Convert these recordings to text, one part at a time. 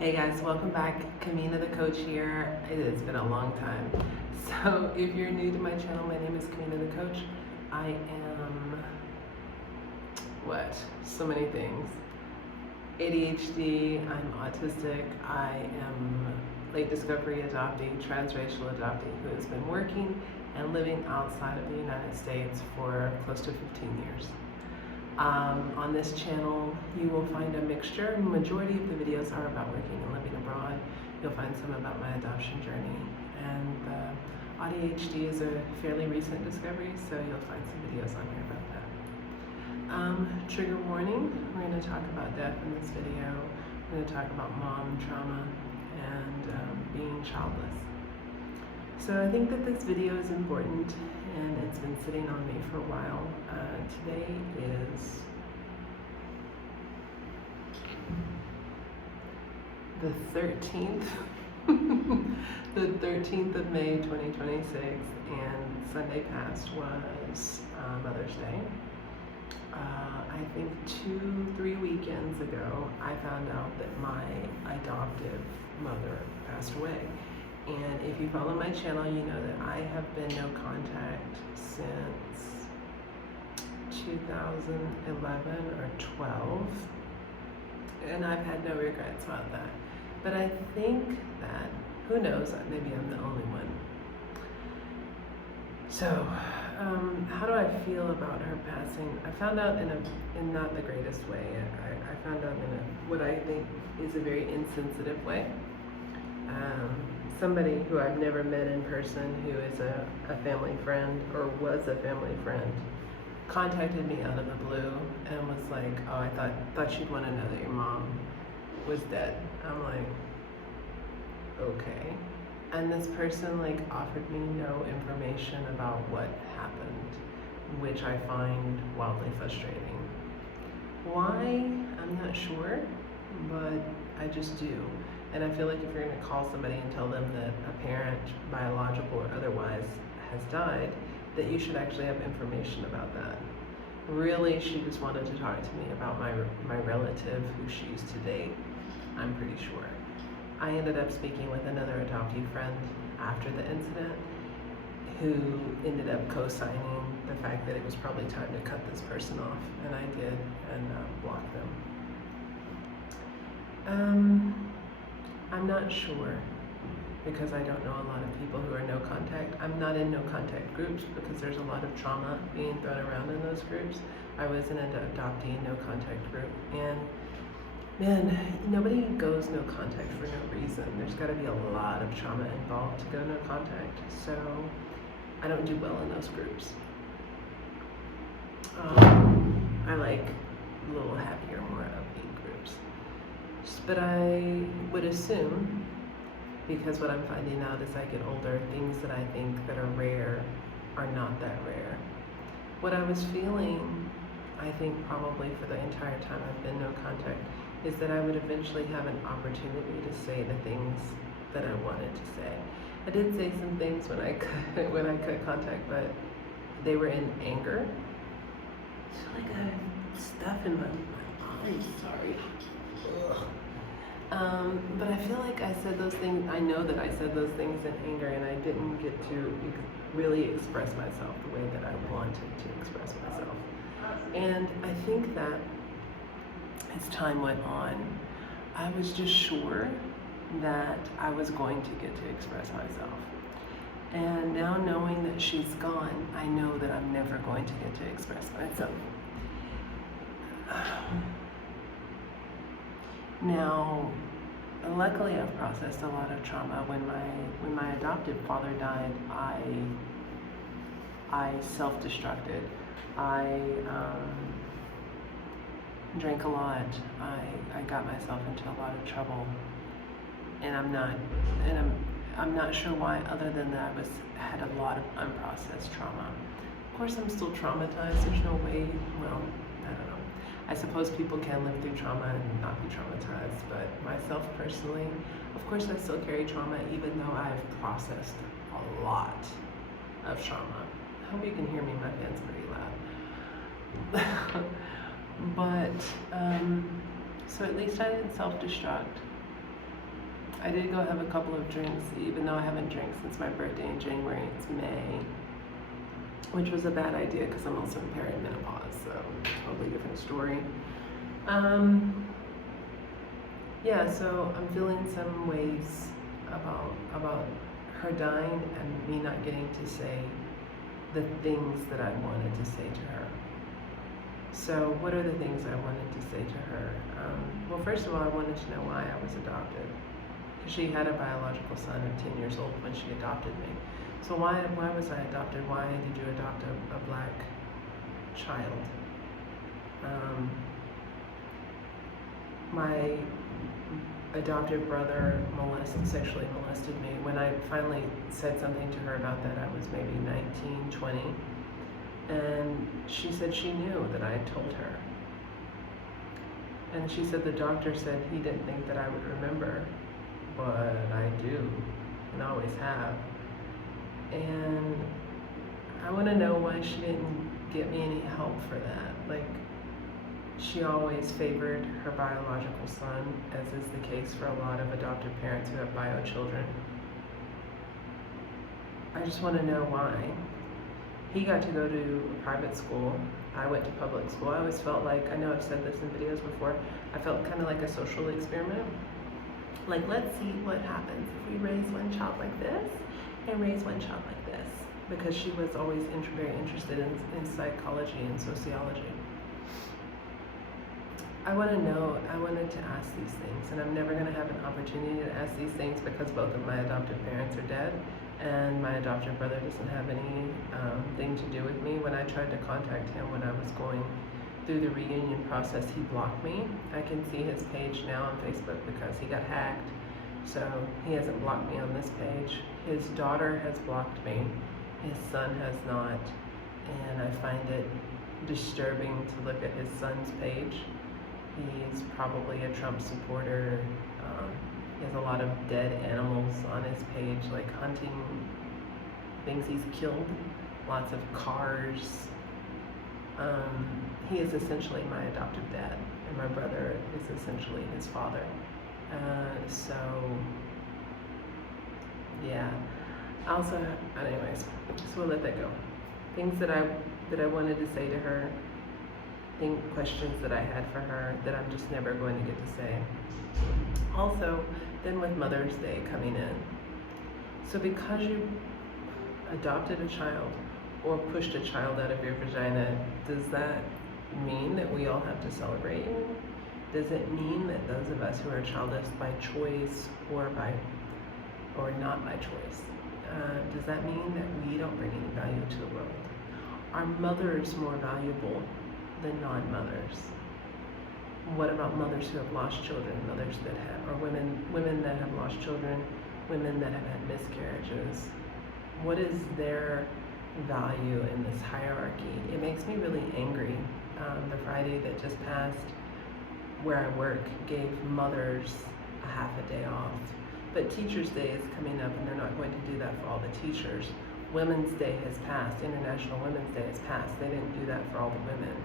Hey guys, welcome back. Kamina the coach here. It's been a long time. So if you're new to my channel, my name is Kamina the coach. I am, so many things. ADHD, I'm autistic, I am late discovery adoptee, transracial adoptee who has been working and living outside of the United States for close to 15 years. On this channel, you will find a mixture. Majority of the videos are about working and living abroad. You'll find some about my adoption journey. And ADHD is a fairly recent discovery, so you'll find some videos on here about that. Trigger warning, we're going to talk about death in this video. We're going to talk about mom trauma and being childless. So I think that this video is important and it's been sitting on me for a while. Today is the 13th, the 13th of May 2026, and Sunday past was Mother's Day. I think 2-3 weekends ago, I found out that my adoptive mother passed away. And if you follow my channel, you know that I have been no contact since 2011 or 12. And I've had no regrets about that. But I think that, who knows, maybe I'm the only one. So, how do I feel about her passing? I found out in not the greatest way. I found out in what I think is a very insensitive way. Somebody who I've never met in person, who is a family friend or was a family friend, contacted me out of the blue and was like, "Oh, I thought you'd want to know that your mom was dead." I'm like, okay. And this person like offered me no information about what happened, which I find wildly frustrating. Why? I'm not sure, but I just do. And I feel like if you're going to call somebody and tell them that a parent, biological or otherwise, has died, that you should actually have information about that. Really, she just wanted to talk to me about my relative who she used to date, I'm pretty sure. I ended up speaking with another adoptee friend after the incident who ended up co-signing the fact that it was probably time to cut this person off, and I did, and blocked them. I'm not sure, because I don't know a lot of people who are no contact. I'm not in no contact groups because there's a lot of trauma being thrown around in those groups. I was in an adoptee no contact group, and man, nobody goes no contact for no reason. There's got to be a lot of trauma involved to go no contact, so I don't do well in those groups. I like a little happier, more upbeat groups. But I would assume, because what I'm finding out as I get older, things that I think that are rare are not that rare. What I was feeling, I think probably for the entire time I've been no contact, is that I would eventually have an opportunity to say the things that I wanted to say. I did say some things when I cut contact, but they were in anger. I feel like I have stuff in my arms, sorry. Ugh. But I feel like I said those things, I know that I said those things in anger, and I didn't get to really express myself the way that I wanted to express myself. And I think that as time went on, I was just sure that I was going to get to express myself. And now knowing that she's gone, I know that I'm never going to get to express myself. Now, luckily I've processed a lot of trauma. When my adoptive father died, I self-destructed. I drank a lot. I got myself into a lot of trouble, and I'm not sure why, other than that I had a lot of unprocessed trauma. Of course, I'm still traumatized. There's no way, well, I don't know. I suppose people can live through trauma and not be traumatized, but myself personally, of course I still carry trauma, even though I've processed a lot of trauma. I hope you can hear me, my fan's pretty loud. But, so at least I didn't self-destruct. I did go have a couple of drinks, even though I haven't drank since my birthday in January. It's May, which was a bad idea because I'm also in perimenopause, so totally different story. Yeah, so I'm feeling some ways about her dying and me not getting to say the things that I wanted to say to her. So what are the things I wanted to say to her? Well, first of all, I wanted to know why I was adopted. Because she had a biological son of 10 years old when she adopted me. So why was I adopted? Why did you adopt a black child? My adoptive brother sexually molested me. When I finally said something to her about that, I was maybe 19, 20. And she said she knew that I had told her. And she said the doctor said he didn't think that I would remember, but I do, and always have. And I want to know why she didn't get me any help for that. Like, she always favored her biological son, as is the case for a lot of adoptive parents who have bio children. I just want to know why. He got to go to a private school. I went to public school. I always felt like, I know I've said this in videos before, I felt kind of like a social experiment. Like, let's see what happens if we raise one child like this and raise one child like this. Because she was always very interested in psychology and sociology. I wanted to ask these things, and I'm never going to have an opportunity to ask these things because both of my adoptive parents are dead, and my adoptive brother doesn't have any thing to do with me. When I tried to contact him when I was going through the reunion process, he blocked me. I can see his page now on Facebook because he got hacked, so he hasn't blocked me on this page. His daughter has blocked me, his son has not, and I find it disturbing to look at his son's page. He's probably a Trump supporter. He has a lot of dead animals on his page, like hunting things he's killed, lots of cars. He is essentially my adoptive dad, and my brother is essentially his father. So, yeah. Also, anyways, so we'll let that go. Things that I wanted to say to her, questions that I had for her that I'm just never going to get to say. Also, then with Mother's Day coming in. So because you adopted a child or pushed a child out of your vagina, does that mean that we all have to celebrate you? Does it mean that those of us who are childless by choice or not by choice, does that mean that we don't bring any value to the world? Are mothers more valuable than non-mothers? What about mothers who have lost children, mothers that have, or women that have lost children, women that have had miscarriages? What is their value in this hierarchy? It makes me really angry. The Friday that just passed, where I work, gave mothers a half a day off. But Teachers' Day is coming up, and they're not going to do that for all the teachers. Women's Day has passed, International Women's Day has passed. They didn't do that for all the women.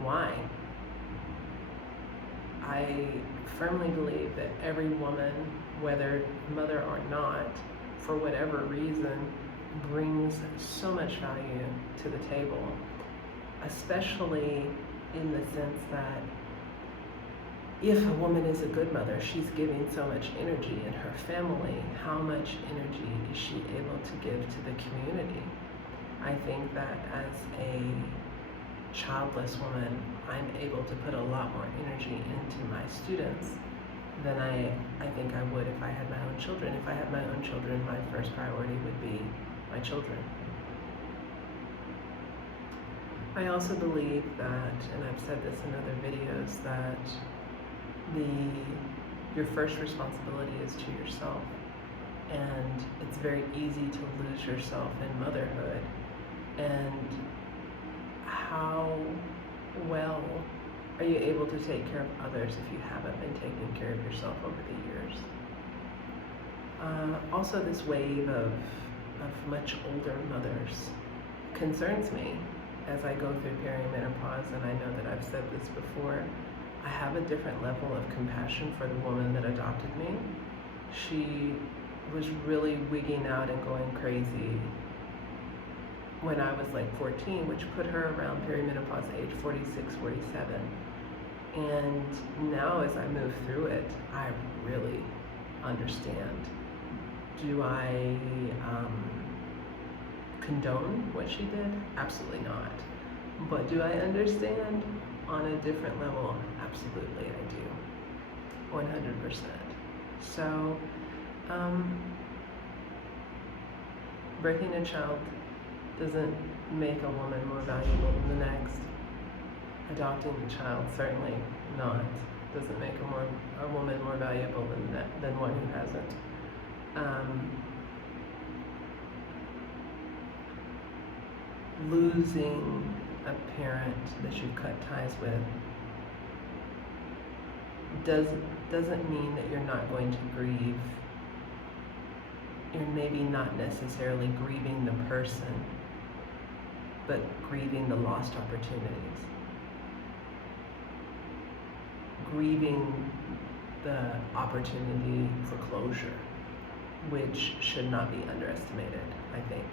Why? I firmly believe that every woman, whether mother or not, for whatever reason, brings so much value to the table, especially in the sense that if a woman is a good mother, she's giving so much energy in her family. How much energy is she able to give to the community? I think that as a childless woman, I'm able to put a lot more energy into my students than I think I would if I had my own children. If I had my own children, my first priority would be my children. I also believe that, and I've said this in other videos, that your first responsibility is to yourself. And it's very easy to lose yourself in motherhood. And how well are you able to take care of others if you haven't been taking care of yourself over the years? Also, this wave of much older mothers concerns me as I go through perimenopause, and I know that I've said this before. I have a different level of compassion for the woman that adopted me. she was really wigging out and going crazy when I was like 14, which put her around perimenopause age 46, 47. And now as I move through it, I really understand. Do I condone what she did? Absolutely not. But do I understand on a different level? Absolutely I do. 100%. So, birthing a child doesn't make a woman more valuable than the next. Adopting a child, certainly not. Doesn't make a woman more valuable than one who hasn't. Losing a parent that you've cut ties with doesn't mean that you're not going to grieve. You're maybe not necessarily grieving the person, but grieving the lost opportunities. Grieving the opportunity for closure, which should not be underestimated, I think,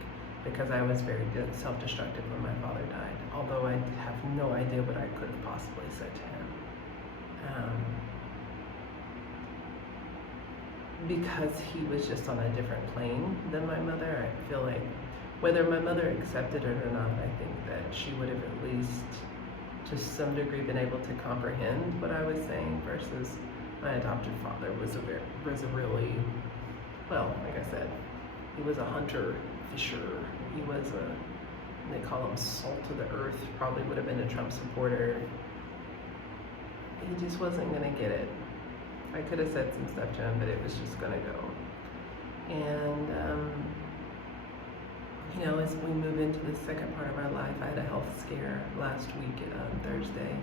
because I was very self-destructive when my father died, although I have no idea what I could have possibly said to him. Because he was just on a different plane than my mother, I feel like whether my mother accepted it or not, I think that she would have at least to some degree been able to comprehend what I was saying, versus my adopted father was a really, well, like I said, he was a hunter, fisher. He was they call him salt of the earth, probably would have been a Trump supporter. He just wasn't gonna get it. I could have said some stuff to him, but it was just gonna go. And as we move into the second part of our life, I had a health scare last week on Thursday.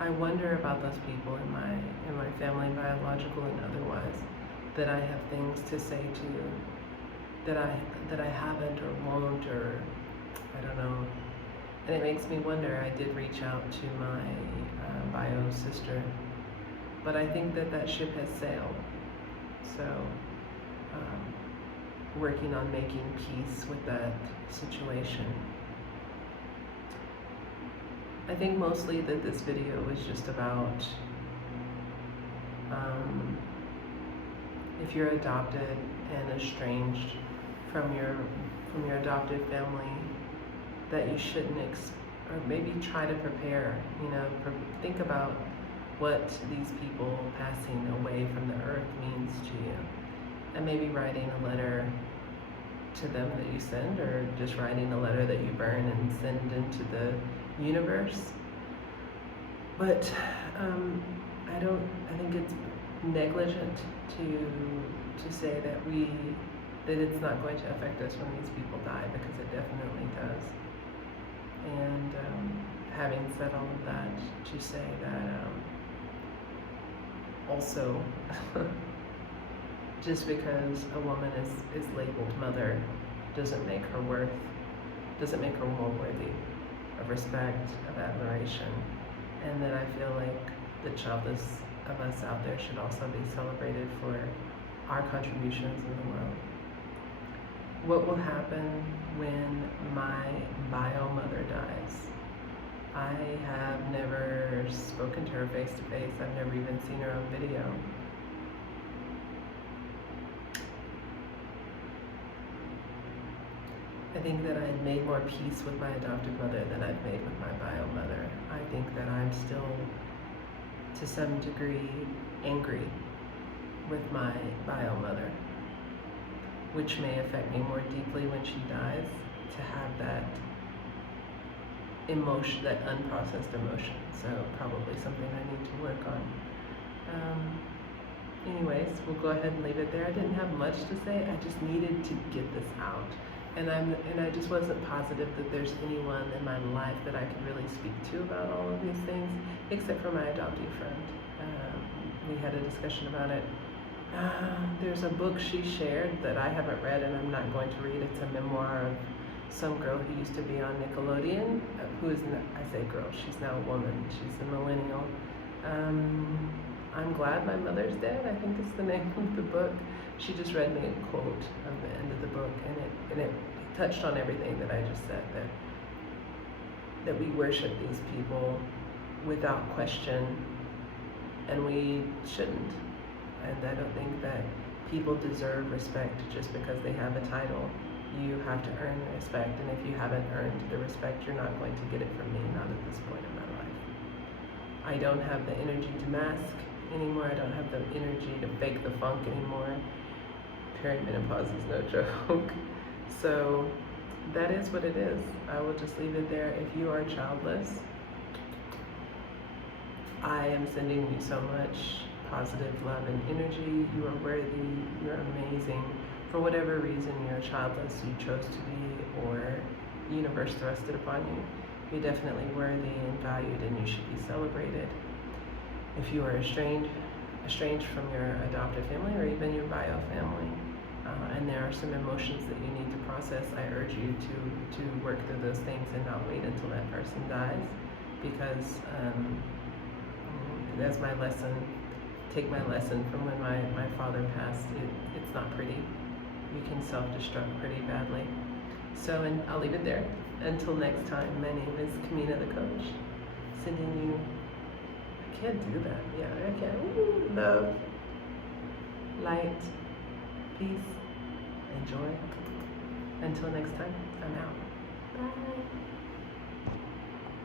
I wonder about those people in my family, biological and otherwise, that I have things to say to, that I haven't or won't, or I don't know. And it makes me wonder. I did reach out to my bio sister, but I think that ship has sailed. So, working on making peace with that situation. I think mostly that this video was just about if you're adopted and estranged from your adopted family, that you shouldn't or maybe try to prepare, think about what these people passing away from the earth means to you, and maybe writing a letter to them that you send, or just writing a letter that you burn and send into the universe. But I think it's negligent to say that it's not going to affect us when these people die, because it definitely does. And having said all of that, to say that also just because a woman is labeled mother doesn't make her more worthy of respect, of admiration, and that I feel like the childless of us out there should also be celebrated for our contributions in the world. What will happen when my bio mother dies? I have never spoken to her face to face. I've never even seen her on video. I think that I've made more peace with my adopted mother than I've made with my bio mother. I think that I'm still, to some degree, angry with my bio mother, which may affect me more deeply when she dies, to have that emotion, that unprocessed emotion. So probably something I need to work on. Anyways, we'll go ahead and leave it there. I didn't have much to say. I just needed to get this out. And I just wasn't positive that there's anyone in my life that I could really speak to about all of these things, except for my adoptive friend. We had a discussion about it. There's a book she shared that I haven't read and I'm not going to read. It's a memoir of some girl who used to be on Nickelodeon, who is, I say girl, she's now a woman, she's a millennial. I'm glad my mother's dead, I think is the name of the book. She just read me a quote at the end of the book, and it touched on everything that I just said, that we worship these people without question, and we shouldn't. And I don't think that people deserve respect just because they have a title. You have to earn the respect, and if you haven't earned the respect, you're not going to get it from me, not at this point in my life. I don't have the energy to mask anymore. I don't have the energy to fake the funk anymore. Perimenopause is no joke. So that is what it is. I will just leave it there. If you are childless, I am sending you so much positive love and energy. You are worthy. You're amazing. For whatever reason you're childless, you chose to be, or universe thrust it upon you, you're definitely worthy and valued, and you should be celebrated. If you are estranged from your adoptive family or even your bio family, and there are some emotions that you need to process, I urge you to work through those things and not wait until that person dies, because that's my lesson. Take my lesson from when my father passed. It's not pretty. You can self-destruct pretty badly. So, and I'll leave it there. Until next time, my name is Kamina the Coach. Sending you, I can't do that. Yeah, I can. Ooh, love, light, peace, and joy. Until next time, I'm out. Bye.